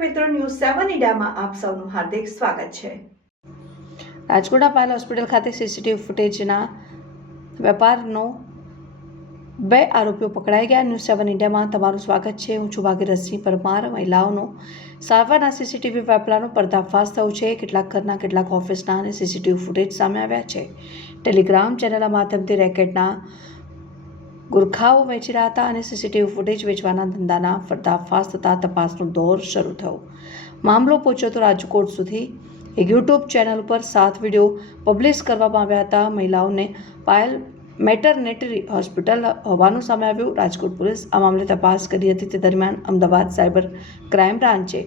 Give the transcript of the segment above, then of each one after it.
સેવન ઇન્ડિયામાં આપ સૌનું હાર્દિક સ્વાગત છે. રાજકોટના પાયલ હોસ્પિટલ ખાતે સીસીટીવી ફૂટેજના વેપારનો બે આરોપીઓ પકડાઈ ગયા. ન્યૂઝ સેવન ઇન્ડિયામાં તમારું સ્વાગત છે. હું છું ભાગીરથસિંહ પરમાર. મહિલાઓનો સારવારના સીસીટીવી વેપલાનો પર્દાફાશ થયો છે. કેટલાક ઘરના કેટલાક ઓફિસના અને સીસીટીવી ફૂટેજ સામે આવ્યા છે. ટેલિગ્રામ ચેનલના માધ્યમથી રેકેટના ગુરખાઓ વેચી રહ્યા હતા અને સીસીટીવી ફૂટેજ વેચવાના ધંધાના પર્દાફાશ થતાં તપાસનો દોર શરૂ થયો. મામલો પહોંચ્યો તો રાજકોટ સુધી. એક યુટ્યુબ ચેનલ પર સાત વીડિયો પબ્લિશ કરવામાં આવ્યા હતા. મહિલાઓને પાયલ મેટરનેટરી હોસ્પિટલ હોવાનું સામે આવ્યું. રાજકોટ પોલીસ આ મામલે તપાસ કરી હતી. તે દરમિયાન અમદાવાદ સાયબર ક્રાઇમ બ્રાન્ચે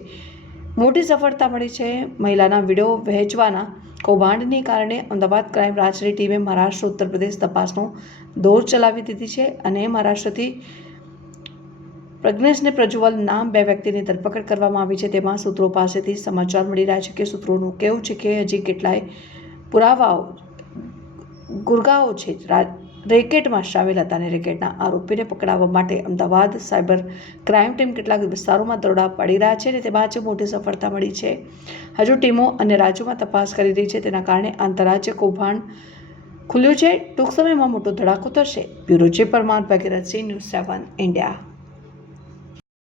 મોટી સફળતા મળી છે. મહિલાના વીડિયો વહેંચવાના કૌભાંડની કારણે અમદાવાદ ક્રાઇમ બ્રાન્ચની ટીમે મહારાષ્ટ્ર, ઉત્તર પ્રદેશ તપાસનો દોર ચલાવી દીધી છે અને મહારાષ્ટ્રથી પ્રજ્ઞેશને પ્રજ્વલ નામ બે વ્યક્તિની ધરપકડ કરવામાં આવી છે. તેમાં સૂત્રો પાસેથી સમાચાર મળી રહ્યા છે કે સૂત્રોનું કહેવું છે કે હજી કેટલાય પુરાવાઓ ગુરગાઓ છે રેકેટમાં સામેલ હતા અને રેકેટના આરોપીને પકડાવવા માટે અમદાવાદ સાયબર ક્રાઇમ ટીમ કેટલાક વિસ્તારોમાં દરોડા પાડી રહ્યા છે અને તેમાં આજે મોટી સફળતા મળી છે. હજુ ટીમો અને રાજ્યોમાં તપાસ કરી રહી છે. તેના કારણે આંતરરાજ્ય કૌભાંડ ખુલ્યું છે. ટૂંક સમયમાં મોટો ધડાકો થશે. Bureau chief Parmar Bhagirathsinh news seven, India.